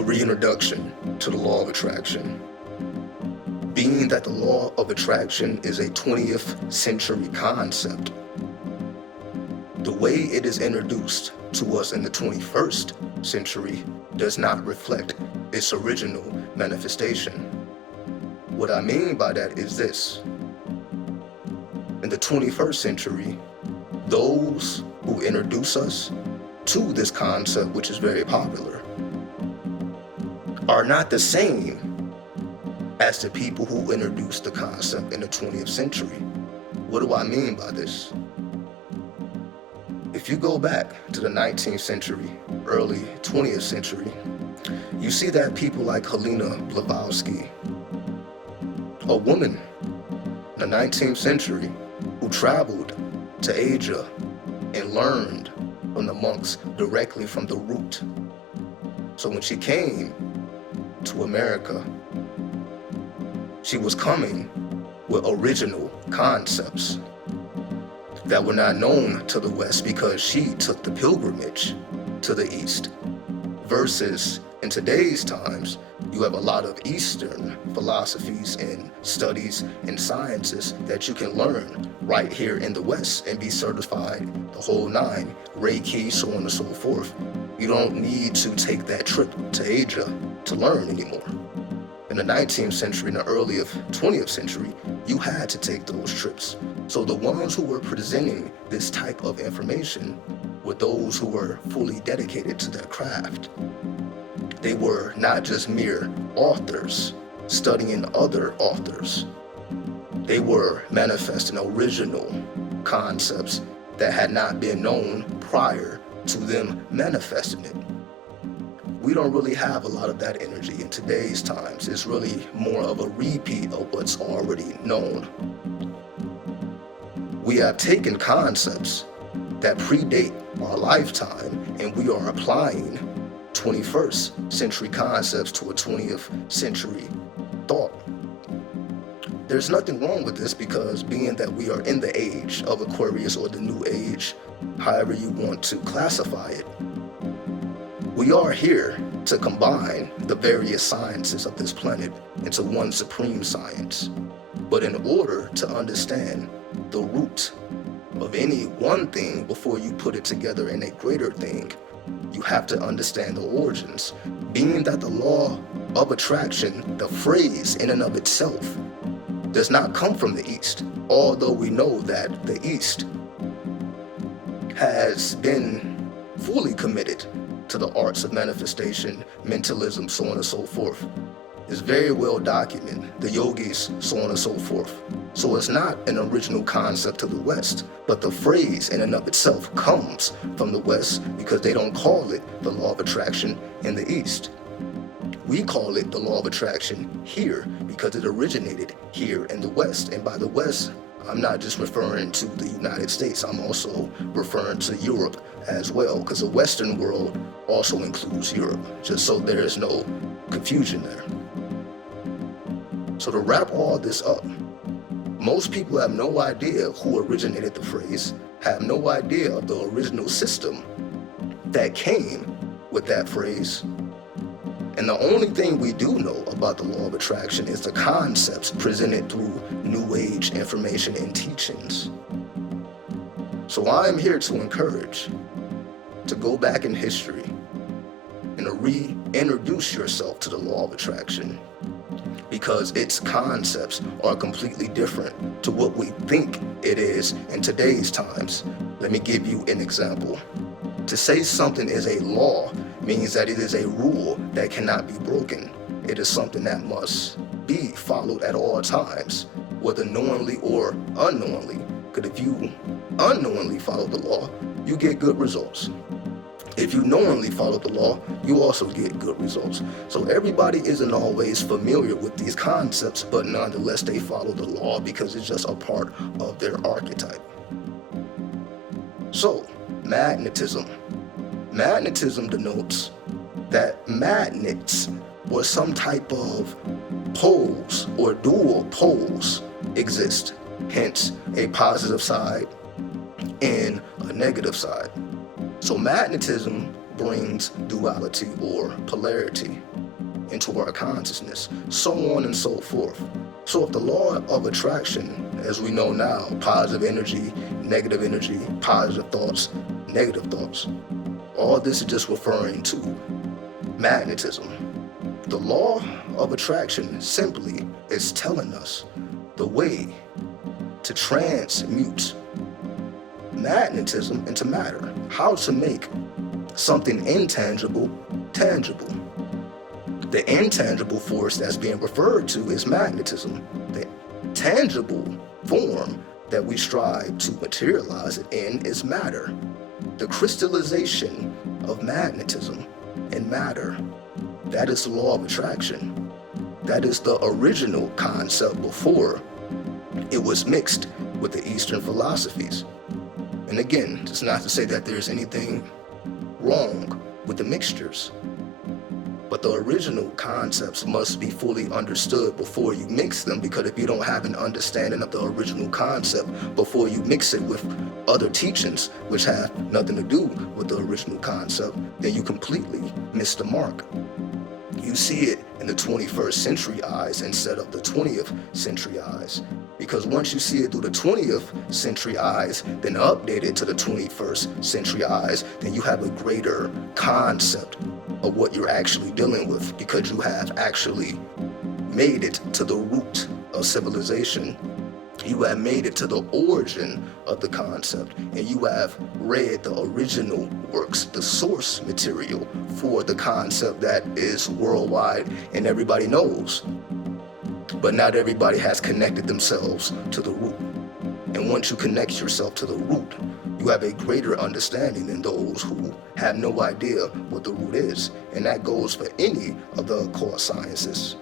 The reintroduction to the law of attraction. Being that the law of attraction is a 20th century concept, the way it is introduced to us in the 21st century does not reflect its original manifestation. What I mean by that is this. In the 21st century, those who introduce us to this concept, which is very popular, are not the same as the people who introduced the concept in the 20th century. What do I mean by this? If you go back to the 19th century, early 20th century, you see that people like Helena Blavatsky, a woman in the 19th century who traveled to Asia and learned from the monks directly from the root. So when she came to America, she was coming with original concepts that were not known to the West because she took the pilgrimage to the East. Versus in today's times, you have a lot of Eastern philosophies and studies and sciences that you can learn right here in the West and be certified the whole nine, Reiki, so on and so forth. You don't need to take that trip to Asia to learn anymore. In the 19th century and the early 20th century, you had to take those trips. So the ones who were presenting this type of information were those who were fully dedicated to their craft. They were not just mere authors studying other authors. They were manifesting original concepts that had not been known prior to them manifesting it. We don't really have a lot of that energy in today's times. It's really more of a repeat of what's already known. We have taken concepts that predate our lifetime and we are applying 21st century concepts to a 20th century thought. There's nothing wrong with this because being that we are in the age of Aquarius or the new age, however you want to classify it, we are here to combine the various sciences of this planet into one supreme science. But in order to understand the root of any one thing before you put it together in a greater thing, you have to understand the origins. Being that the law of attraction, the phrase in and of itself, does not come from the East, although we know that the East has been fully committed to the arts of manifestation, mentalism, so on and so forth. It's very well documented, the yogis, so on and so forth. So it's not an original concept to the West, but the phrase in and of itself comes from the West because they don't call it the law of attraction in the East. We call it the law of attraction here because it originated here in the West. And by the West, I'm not just referring to the United States, I'm also referring to Europe as well, because the Western world also includes Europe, just so there is no confusion there. So to wrap all this up, most people have no idea who originated the phrase, have no idea of the original system that came with that phrase. And the only thing we do know about the law of attraction is the concepts presented through New Age information and teachings. So I am here to encourage to go back in history and to reintroduce yourself to the law of attraction because its concepts are completely different to what we think it is in today's times. Let me give you an example. To say something is a law means that it is a rule that cannot be broken. It is something that must be followed at all times, whether knowingly or unknowingly. Because if you unknowingly follow the law, you get good results. If you knowingly follow the law, you also get good results. So everybody isn't always familiar with these concepts, but nonetheless they follow the law because it's just a part of their archetype. So, magnetism. Magnetism denotes that magnets or some type of poles or dual poles exist, hence a positive side and a negative side. So magnetism brings duality or polarity. into our consciousness, so on and so forth. So if the law of attraction, as we know now, positive energy, positive thoughts, negative thoughts, all this is just referring to magnetism. The law of attraction simply is telling us the way to transmute magnetism into matter, how to make something intangible tangible. The intangible force that's being referred to is magnetism. The tangible form that we strive to materialize it in is matter. The crystallization of magnetism and matter, that is the law of attraction. That is the original concept before it was mixed with the Eastern philosophies. And again, it's not to say that there's anything wrong with the mixtures, but the original concepts must be fully understood before you mix them, because if you don't have an understanding of the original concept before you mix it with other teachings which have nothing to do with the original concept, then you completely miss the mark. You see it in the 21st century eyes instead of the 20th century eyes. Because once you see it through the 20th century eyes, then update it to the 21st century eyes, then you have a greater concept of what you're actually dealing with, because you have actually made it to the root of civilization. You have made it to the origin of the concept, and you have read the original works, the source material for the concept that is worldwide and everybody knows. But not everybody has connected themselves to the root. And once you connect yourself to the root, you have a greater understanding than those who have no idea what the root is. And that goes for any of the occult sciences.